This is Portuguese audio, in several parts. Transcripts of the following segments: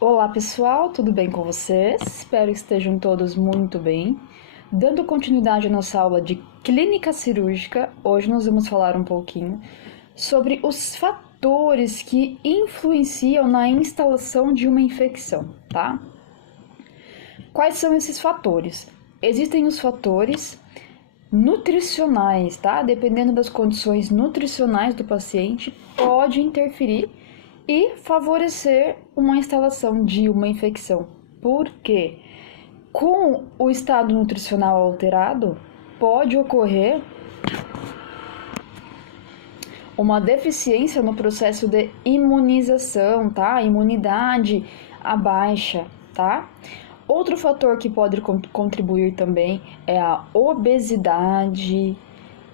Olá pessoal, tudo bem com vocês? Espero que estejam todos muito bem. Dando continuidade à nossa aula de clínica cirúrgica, hoje nós vamos falar um pouquinho sobre os fatores que influenciam na instalação de uma infecção, tá? Quais são esses fatores? Existem os fatores nutricionais, tá? Dependendo das condições nutricionais do paciente, pode interferir e favorecer uma instalação de uma infecção. Por quê? Com o estado nutricional alterado, pode ocorrer uma deficiência no processo de imunização, tá? Imunidade abaixa, tá? Outro fator que pode contribuir também é a obesidade,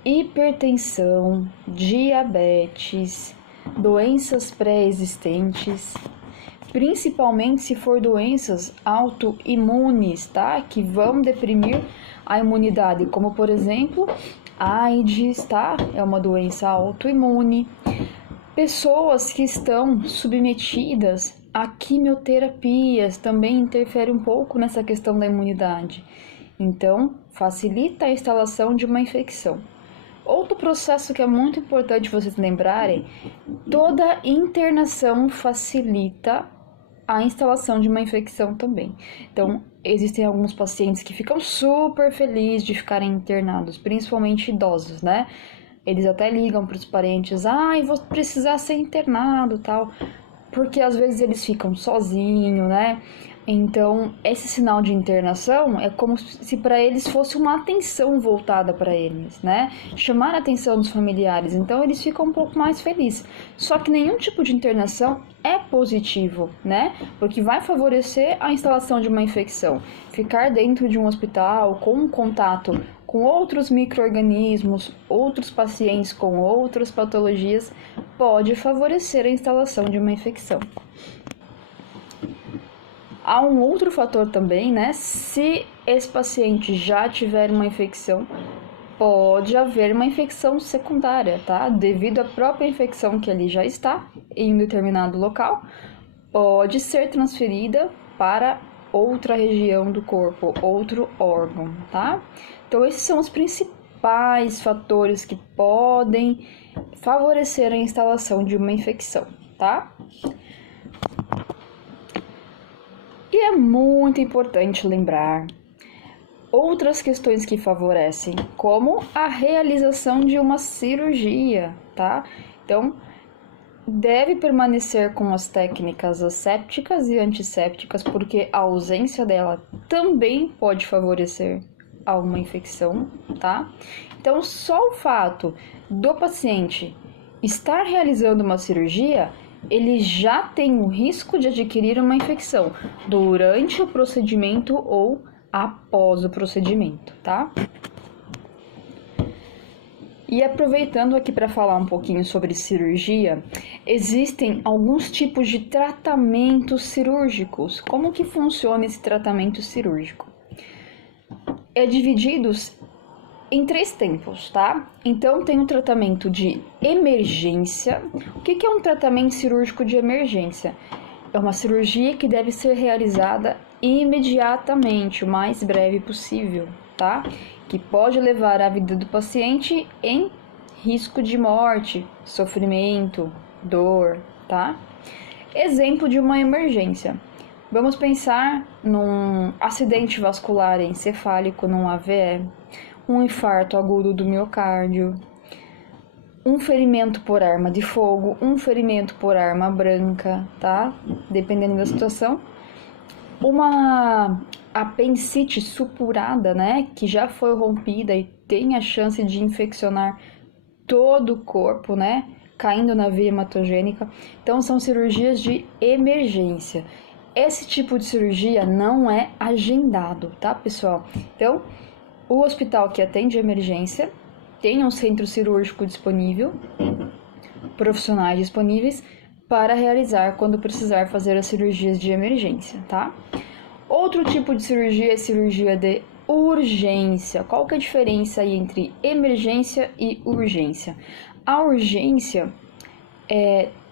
hipertensão, diabetes, doenças pré-existentes, principalmente se for doenças autoimunes, tá? Que vão deprimir a imunidade, como por exemplo, AIDS, tá? É uma doença autoimune. Pessoas que estão submetidas a quimioterapias também interferem um pouco nessa questão da imunidade. Então, facilita a instalação de uma infecção. Outro processo que é muito importante vocês lembrarem, toda internação facilita a instalação de uma infecção também. Então, existem alguns pacientes que ficam super felizes de ficarem internados, principalmente idosos, né? Eles até ligam para os parentes, vou precisar ser internado, tal, porque às vezes eles ficam sozinhos, né? Então, esse sinal de internação é como se para eles fosse uma atenção voltada para eles, né? Chamar a atenção dos familiares. Então, eles ficam um pouco mais felizes. Só que nenhum tipo de internação é positivo, né? Porque vai favorecer a instalação de uma infecção. Ficar dentro de um hospital com um contato com outros micro-organismos, outros pacientes com outras patologias, pode favorecer a instalação de uma infecção. Há um outro fator também, né? Se esse paciente já tiver uma infecção, pode haver uma infecção secundária, tá? Devido à própria infecção que ali já está em um determinado local, pode ser transferida para outra região do corpo, outro órgão, tá? Então, esses são os principais fatores que podem favorecer a instalação de uma infecção, tá? E é muito importante lembrar outras questões que favorecem, como a realização de uma cirurgia, tá? Então, deve permanecer com as técnicas assépticas e antissépticas, porque a ausência dela também pode favorecer a uma infecção, tá? Então, só o fato do paciente estar realizando uma cirurgia, ele já tem o risco de adquirir uma infecção durante o procedimento ou após o procedimento, tá? E aproveitando aqui para falar um pouquinho sobre cirurgia, existem alguns tipos de tratamentos cirúrgicos. Como que funciona esse tratamento cirúrgico? É dividido em 3 tempos, tá? Então, tem o tratamento de emergência. O que é um tratamento cirúrgico de emergência? É uma cirurgia que deve ser realizada imediatamente, o mais breve possível, tá? Que pode levar a vida do paciente em risco de morte, sofrimento, dor, tá? Exemplo de uma emergência. Vamos pensar num acidente vascular encefálico, num AVE, um infarto agudo do miocárdio, um ferimento por arma de fogo, um ferimento por arma branca, tá? Dependendo da situação. Uma apendicite supurada, né? Que já foi rompida e tem a chance de infeccionar todo o corpo, né? Caindo na via hematogênica. Então, são cirurgias de emergência. Esse tipo de cirurgia não é agendado, tá, pessoal? Então, o hospital que atende emergência tem um centro cirúrgico disponível, profissionais disponíveis para realizar quando precisar fazer as cirurgias de emergência, tá? Outro tipo de cirurgia é cirurgia de urgência. Qual que é a diferença aí entre emergência e urgência? A urgência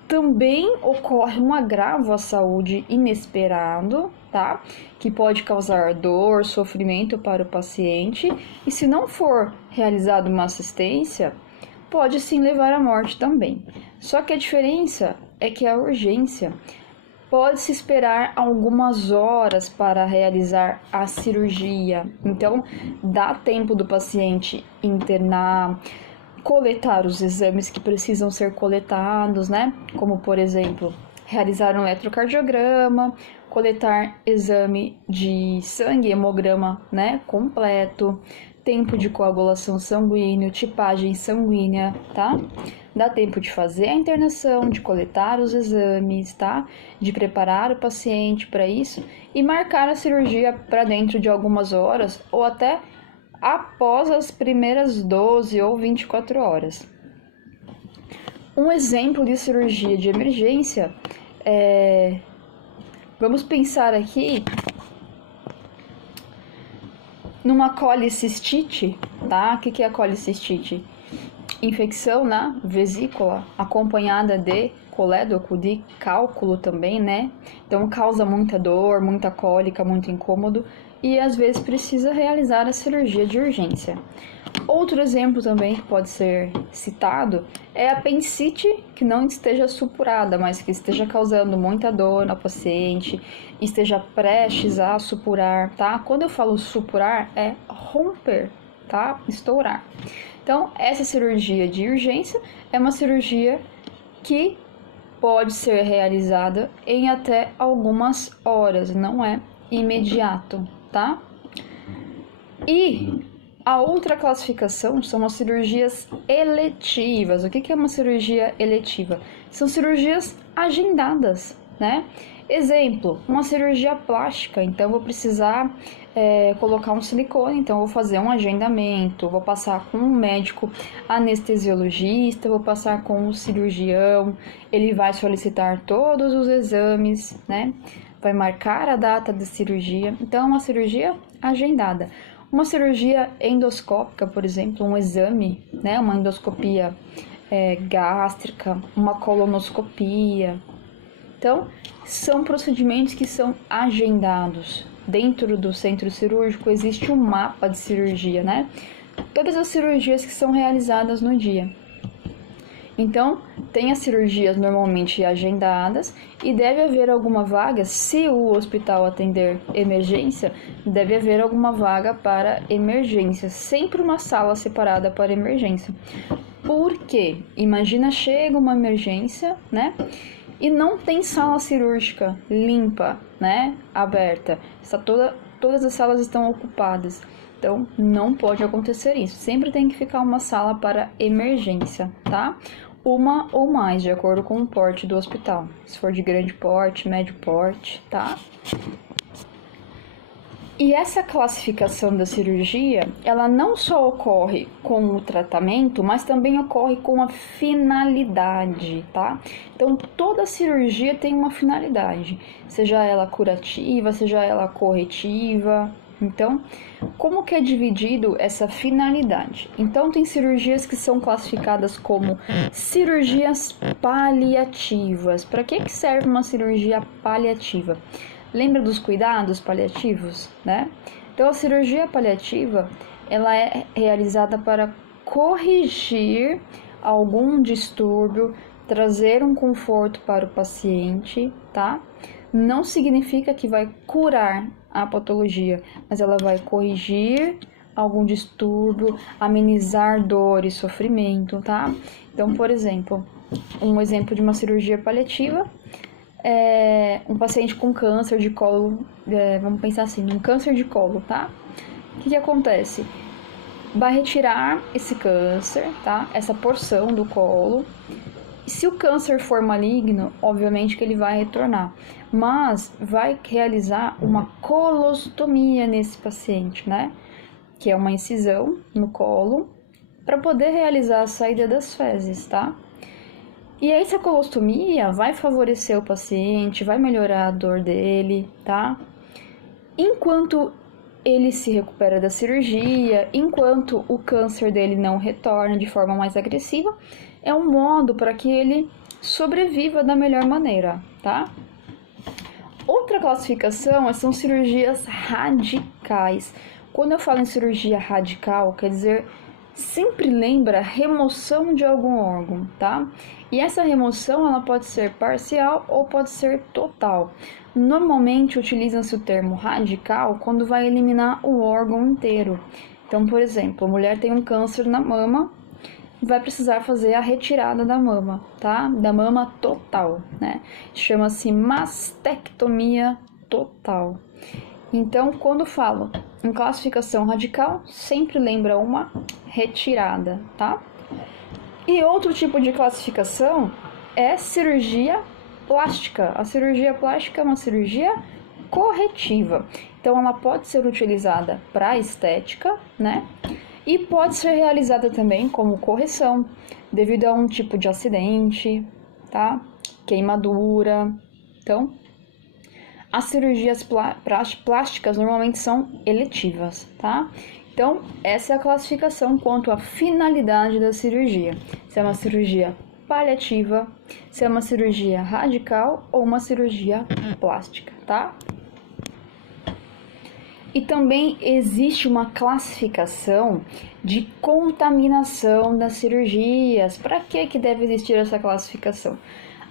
Também ocorre um agravo à saúde inesperado, tá? Que pode causar dor, sofrimento para o paciente, e se não for realizada uma assistência, pode sim levar à morte também. Só que a diferença é que a urgência pode-se esperar algumas horas para realizar a cirurgia. Então, dá tempo do paciente internar, coletar os exames que precisam ser coletados, né? Como, por exemplo, realizar um eletrocardiograma, coletar exame de sangue, hemograma, né, completo, tempo de coagulação sanguínea, tipagem sanguínea, tá? Dá tempo de fazer a internação, de coletar os exames, tá? De preparar o paciente para isso e marcar a cirurgia para dentro de algumas horas ou até após as primeiras 12 ou 24 horas. Um exemplo de cirurgia de emergência é... Vamos pensar aqui numa colicistite, tá? O que é a colicistite? Infecção na vesícula, acompanhada de colédoco, de cálculo também, né? Então causa muita dor, muita cólica, muito incômodo e às vezes precisa realizar a cirurgia de urgência. Outro exemplo também que pode ser citado é a apendicite que não esteja supurada, mas que esteja causando muita dor na paciente, esteja prestes a supurar, tá? Quando eu falo supurar, é romper, tá? Estourar. Então, essa cirurgia de urgência é uma cirurgia que pode ser realizada em até algumas horas, não é imediato, tá? E a outra classificação são as cirurgias eletivas. O que é uma cirurgia eletiva? São cirurgias agendadas, né? Exemplo, uma cirurgia plástica. Então, eu vou precisar colocar um silicone, então eu vou fazer um agendamento, vou passar com um médico anestesiologista, vou passar com o cirurgião, ele vai solicitar todos os exames, né? Vai marcar a data da cirurgia. Então, é uma cirurgia agendada. Uma cirurgia endoscópica, por exemplo, um exame, né, uma endoscopia gástrica, uma colonoscopia. Então, são procedimentos que são agendados. Dentro do centro cirúrgico existe um mapa de cirurgia, né? Todas as cirurgias que são realizadas no dia. Então, tem as cirurgias normalmente agendadas e deve haver alguma vaga, se o hospital atender emergência, deve haver alguma vaga para emergência, sempre uma sala separada para emergência. Por quê? Imagina, chega uma emergência, né? E não tem sala cirúrgica limpa, né? Aberta. Todas as salas estão ocupadas. Então, não pode acontecer isso. Sempre tem que ficar uma sala para emergência, tá? Uma ou mais, de acordo com o porte do hospital. Se for de grande porte, médio porte, tá? E essa classificação da cirurgia, ela não só ocorre com o tratamento, mas também ocorre com a finalidade, tá? Então, toda cirurgia tem uma finalidade, seja ela curativa, seja ela corretiva. Então, como que é dividido essa finalidade? Então, tem cirurgias que são classificadas como cirurgias paliativas. Para que serve uma cirurgia paliativa? Lembra dos cuidados paliativos, né? Então, a cirurgia paliativa, ela é realizada para corrigir algum distúrbio, trazer um conforto para o paciente, tá? Não significa que vai curar a patologia, mas ela vai corrigir algum distúrbio, amenizar dor e sofrimento, tá? Então, por exemplo, um exemplo de uma cirurgia paliativa é um paciente com câncer de colo, vamos pensar assim, um câncer de colo, tá? O que acontece? Vai retirar esse câncer, tá? Essa porção do colo. E se o câncer for maligno, obviamente que ele vai retornar, mas vai realizar uma colostomia nesse paciente, né? Que é uma incisão no colo para poder realizar a saída das fezes, tá? E essa colostomia vai favorecer o paciente, vai melhorar a dor dele, tá? Enquanto ele se recupera da cirurgia, enquanto o câncer dele não retorna de forma mais agressiva, é um modo para que ele sobreviva da melhor maneira, tá? Outra classificação são cirurgias radicais. Quando eu falo em cirurgia radical, quer dizer, sempre lembra remoção de algum órgão, tá? E essa remoção, ela pode ser parcial ou pode ser total. Normalmente utiliza-se o termo radical quando vai eliminar o órgão inteiro. Então, por exemplo, a mulher tem um câncer na mama, vai precisar fazer a retirada da mama, tá? Da mama total, né? Chama-se mastectomia total. Então, quando falo em classificação radical, sempre lembra uma retirada, tá? E outro tipo de classificação é cirurgia plástica. A cirurgia plástica é uma cirurgia corretiva. Então, ela pode ser utilizada para estética, né? E pode ser realizada também como correção, devido a um tipo de acidente, tá? Queimadura. Então, as cirurgias plásticas normalmente são eletivas, tá? Então, essa é a classificação quanto à finalidade da cirurgia. Se é uma cirurgia paliativa, se é uma cirurgia radical ou uma cirurgia plástica, tá? E também existe uma classificação de contaminação das cirurgias. Para que deve existir essa classificação?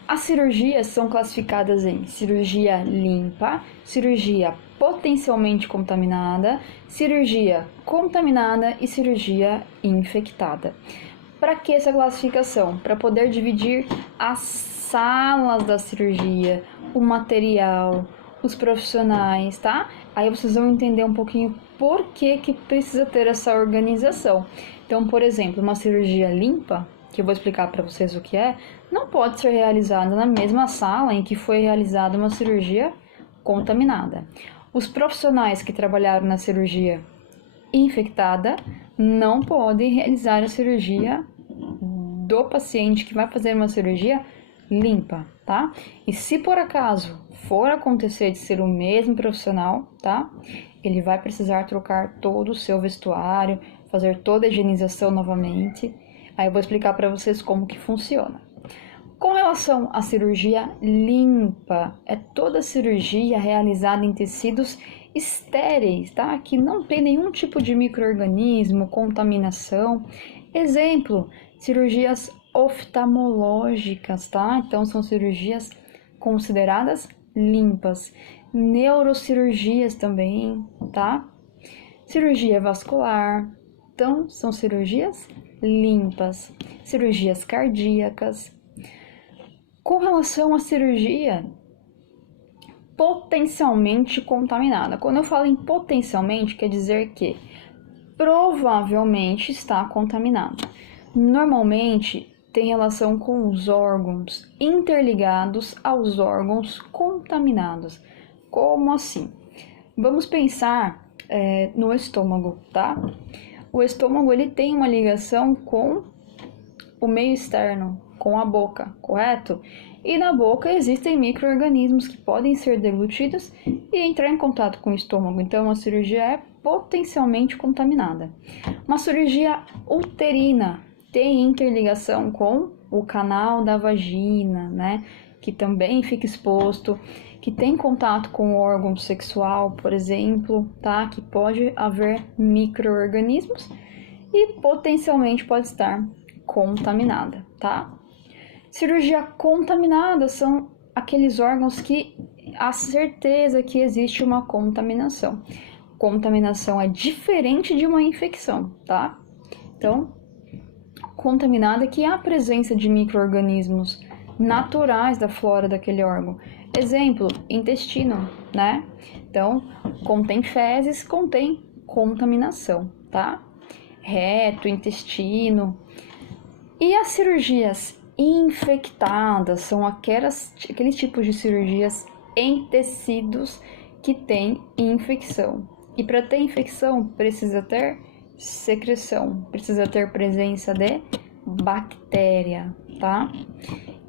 As cirurgias são classificadas em cirurgia limpa, cirurgia potencialmente contaminada, cirurgia contaminada e cirurgia infectada. Para que essa classificação? Para poder dividir as salas da cirurgia, o material, os profissionais, tá? Aí vocês vão entender um pouquinho por que precisa ter essa organização. Então, por exemplo, uma cirurgia limpa, que eu vou explicar para vocês o que é, não pode ser realizada na mesma sala em que foi realizada uma cirurgia contaminada. Os profissionais que trabalharam na cirurgia infectada não podem realizar a cirurgia do paciente que vai fazer uma cirurgia limpa, tá? E se por acaso for acontecer de ser o mesmo profissional, tá? Ele vai precisar trocar todo o seu vestuário, fazer toda a higienização novamente. Aí eu vou explicar para vocês como que funciona. Com relação à cirurgia limpa, é toda cirurgia realizada em tecidos estéreis, tá? Que não tem nenhum tipo de micro-organismo, contaminação. Exemplo, cirurgias oftalmológicas, tá? Então, são cirurgias consideradas limpas. Neurocirurgias também, tá? Cirurgia vascular, então, são cirurgias limpas. Cirurgias cardíacas. Com relação à cirurgia potencialmente contaminada. Quando eu falo em potencialmente, quer dizer que provavelmente está contaminada. Normalmente tem relação com os órgãos interligados aos órgãos contaminados. Como assim? Vamos pensar no estômago, tá? O estômago ele tem uma ligação com o meio externo, com a boca, correto? E na boca existem micro-organismos que podem ser deglutidos e entrar em contato com o estômago. Então, a cirurgia é potencialmente contaminada. Uma cirurgia uterina tem interligação com o canal da vagina, né? Que também fica exposto, que tem contato com o órgão sexual, por exemplo, tá? Que pode haver micro-organismos e potencialmente pode estar contaminada, tá? Cirurgia contaminada são aqueles órgãos que há certeza que existe uma contaminação. Contaminação é diferente de uma infecção, tá? Então, contaminada é que há a presença de micro-organismos naturais da flora daquele órgão. Exemplo, intestino, né? Então, contém fezes, contém contaminação, tá? Reto, intestino. E as cirurgias infectadas são aqueles tipos de cirurgias em tecidos que têm infecção. E para ter infecção, precisa ter secreção, precisa ter presença de bactéria, tá?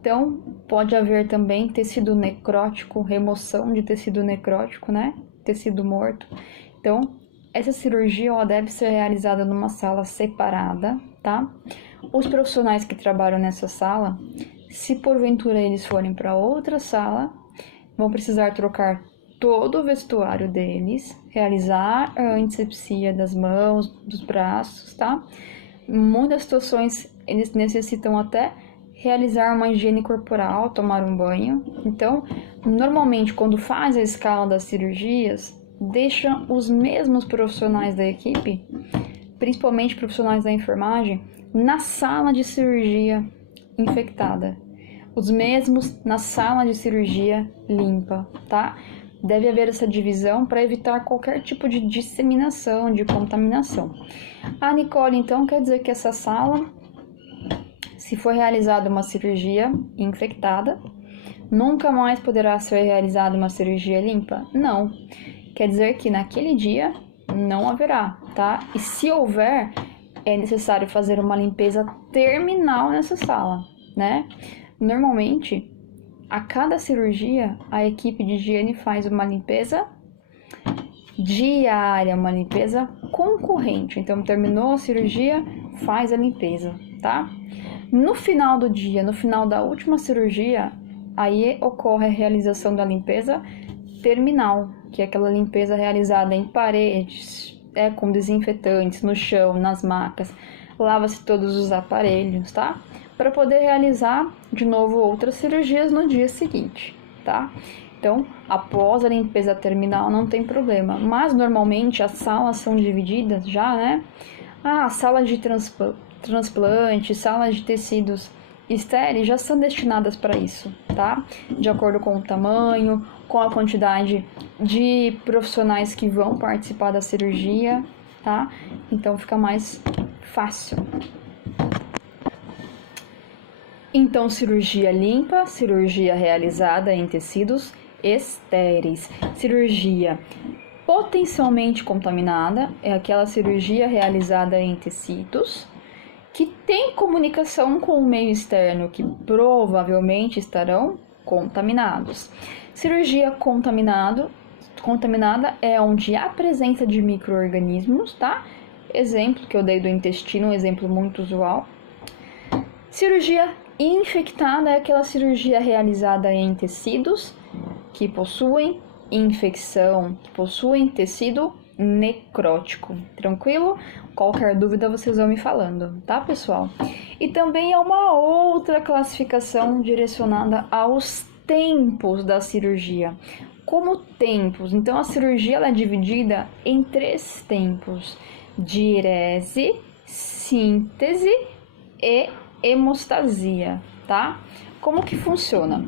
Então, pode haver também tecido necrótico, remoção de tecido necrótico, né? Tecido morto. Então, essa cirurgia ela deve ser realizada numa sala separada, tá? Os profissionais que trabalham nessa sala, se porventura eles forem para outra sala, vão precisar trocar todo o vestuário deles, realizar a antisepsia das mãos, dos braços, tá? Em muitas situações eles necessitam até realizar uma higiene corporal, tomar um banho. Então, normalmente quando faz a escala das cirurgias, deixa os mesmos profissionais da equipe, principalmente profissionais da enfermagem, na sala de cirurgia infectada. Os mesmos na sala de cirurgia limpa, tá? Deve haver essa divisão para evitar qualquer tipo de disseminação, de contaminação. A Nicole, então, quer dizer que essa sala, se for realizada uma cirurgia infectada, nunca mais poderá ser realizada uma cirurgia limpa? Não. Quer dizer que naquele dia não haverá, tá? E se houver, é necessário fazer uma limpeza terminal nessa sala, né? Normalmente, a cada cirurgia, a equipe de higiene faz uma limpeza diária, uma limpeza concorrente. Então, terminou a cirurgia, faz a limpeza, tá? No final do dia, no final da última cirurgia, aí ocorre a realização da limpeza terminal, que é aquela limpeza realizada em paredes, com desinfetantes, no chão, nas macas. Lava-se todos os aparelhos, tá? Para poder realizar de novo outras cirurgias no dia seguinte, tá? Então, após a limpeza terminal não tem problema, mas normalmente as salas são divididas já, né? Sala de transplante, sala de tecidos estéreis já são destinadas para isso, tá? De acordo com o tamanho, com a quantidade de profissionais que vão participar da cirurgia, tá? Então fica mais fácil. Então, cirurgia limpa, cirurgia realizada em tecidos estéreis. Cirurgia potencialmente contaminada é aquela cirurgia realizada em tecidos que tem comunicação com o meio externo, que provavelmente estarão contaminados. Cirurgia contaminada é onde há presença de micro-organismos, tá? Exemplo que eu dei do intestino, um exemplo muito usual. Cirurgia infectada é aquela cirurgia realizada em tecidos que possuem infecção, que possuem tecido necrótico. Tranquilo? Qualquer dúvida vocês vão me falando, tá, pessoal? E também é uma outra classificação direcionada aos tempos da cirurgia. Como tempos? Então, a cirurgia ela é dividida em 3 tempos: diurese, síntese e hemostasia, tá? Como que funciona?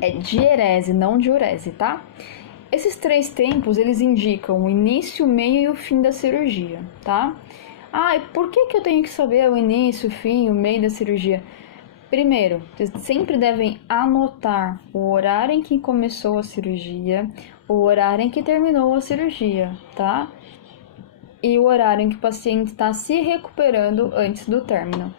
É diurese, não diurese, tá? Esses 3 tempos, eles indicam o início, o meio e o fim da cirurgia, tá? E por que eu tenho que saber o início, o fim, o meio da cirurgia? Primeiro, vocês sempre devem anotar o horário em que começou a cirurgia, o horário em que terminou a cirurgia, tá? E o horário em que o paciente está se recuperando antes do término.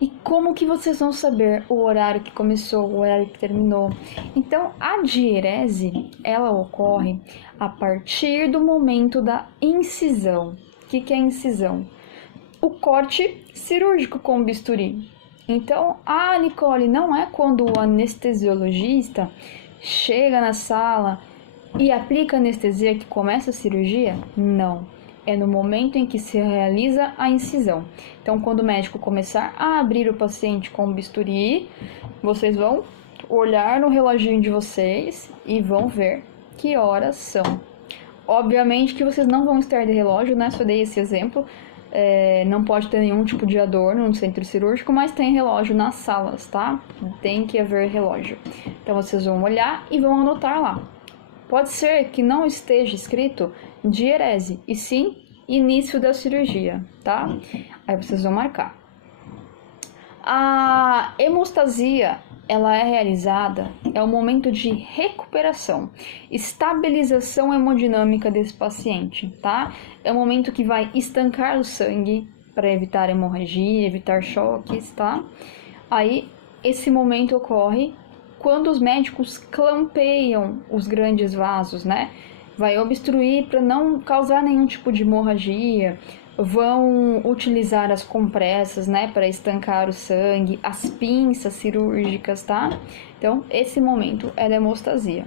E como que vocês vão saber o horário que começou, o horário que terminou? Então, a diurese, ela ocorre a partir do momento da incisão. O que é incisão? O corte cirúrgico com bisturi. Então, Nicole, não é quando o anestesiologista chega na sala e aplica anestesia que começa a cirurgia? Não. É no momento em que se realiza a incisão. Então, quando o médico começar a abrir o paciente com o bisturi, vocês vão olhar no reloginho de vocês e vão ver que horas são. Obviamente que vocês não vão estar de relógio, né? Só dei esse exemplo. Não pode ter nenhum tipo de adorno no centro cirúrgico, mas tem relógio nas salas, tá? Tem que haver relógio. Então, vocês vão olhar e vão anotar lá. Pode ser que não esteja escrito diurese, e sim início da cirurgia, tá? Aí vocês vão marcar. A hemostasia, ela é realizada, é o momento de recuperação, estabilização hemodinâmica desse paciente, tá? É o momento que vai estancar o sangue para evitar hemorragia, evitar choques, tá? Aí, esse momento ocorre quando os médicos clampeiam os grandes vasos, né? Vai obstruir para não causar nenhum tipo de hemorragia, vão utilizar as compressas, né, para estancar o sangue, as pinças cirúrgicas, tá? Então, esse momento é da hemostasia.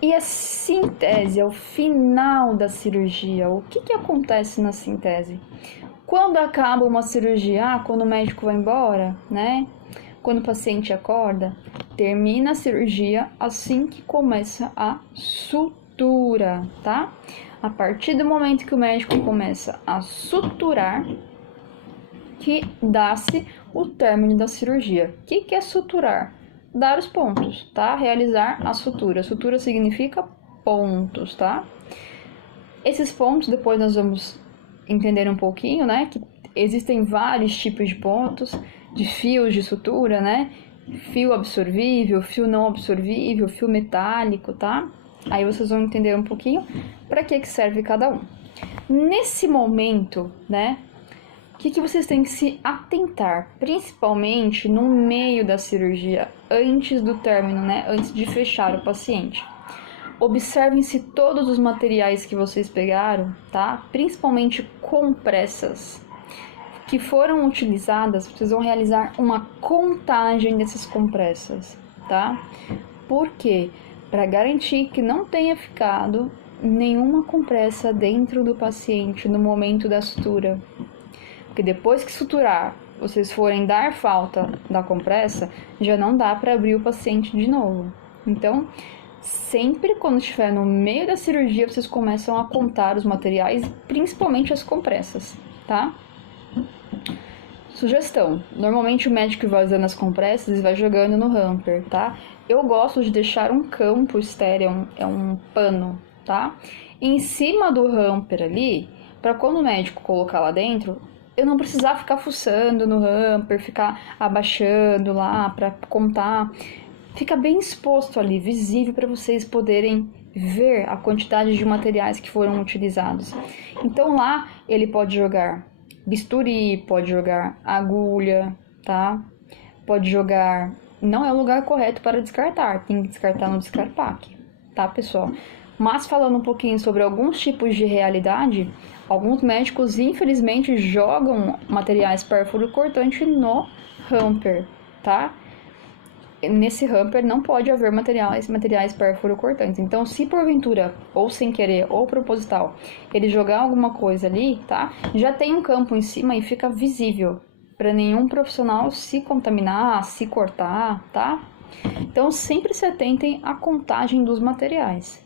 E a sintese, é o final da cirurgia. O que acontece na sintese? Quando acaba uma cirurgia, quando o médico vai embora, né? Quando o paciente acorda, termina a cirurgia assim que começa a sutura, tá? A partir do momento que o médico começa a suturar, que dá-se o término da cirurgia. O que é suturar? Dar os pontos, tá? Realizar a sutura. Sutura significa pontos, tá? Esses pontos, depois nós vamos entender um pouquinho, né? Que existem vários tipos de pontos, de fios de sutura, né? Fio absorvível, fio não absorvível, fio metálico, tá? Aí vocês vão entender um pouquinho para que serve cada um. Nesse momento, né? O que vocês têm que se atentar, principalmente no meio da cirurgia, antes do término, né? Antes de fechar o paciente. Observem-se todos os materiais que vocês pegaram, tá? Principalmente compressas que foram utilizadas. Vocês vão realizar uma contagem dessas compressas, tá? Por quê? Para garantir que não tenha ficado nenhuma compressa dentro do paciente no momento da sutura. Porque depois que suturar, vocês forem dar falta da compressa, já não dá para abrir o paciente de novo. Então, sempre quando estiver no meio da cirurgia, vocês começam a contar os materiais, principalmente as compressas, tá? Sugestão: normalmente o médico vai usando as compressas e vai jogando no hamper, tá? Eu gosto de deixar um campo estéreo, é um pano, tá? Em cima do hamper ali, para quando o médico colocar lá dentro, eu não precisar ficar fuçando no hamper, ficar abaixando lá para contar. Fica bem exposto ali, visível para vocês poderem ver a quantidade de materiais que foram utilizados. Então lá ele pode jogar bisturi, pode jogar agulha, tá? Pode jogar... Não é o lugar correto para descartar, tem que descartar no descarpaque, tá, pessoal? Mas falando um pouquinho sobre alguns tipos de realidade, alguns médicos infelizmente jogam materiais pérfuro cortante no hamper, tá? Nesse hamper não pode haver materiais pérfuro cortantes. Então, se porventura, ou sem querer, ou proposital, ele jogar alguma coisa ali, tá? Já tem um campo em cima e fica visível para nenhum profissional se contaminar, se cortar, tá? Então, sempre se atentem à contagem dos materiais.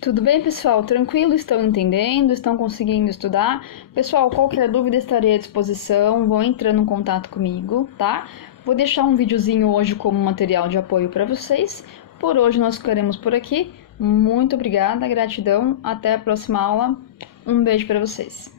Tudo bem, pessoal? Tranquilo? Estão entendendo? Estão conseguindo estudar? Pessoal, qualquer dúvida estarei à disposição. Vão entrando em contato comigo, tá? Vou deixar um videozinho hoje como material de apoio para vocês. Por hoje nós ficaremos por aqui. Muito obrigada, gratidão. Até a próxima aula. Um beijo para vocês.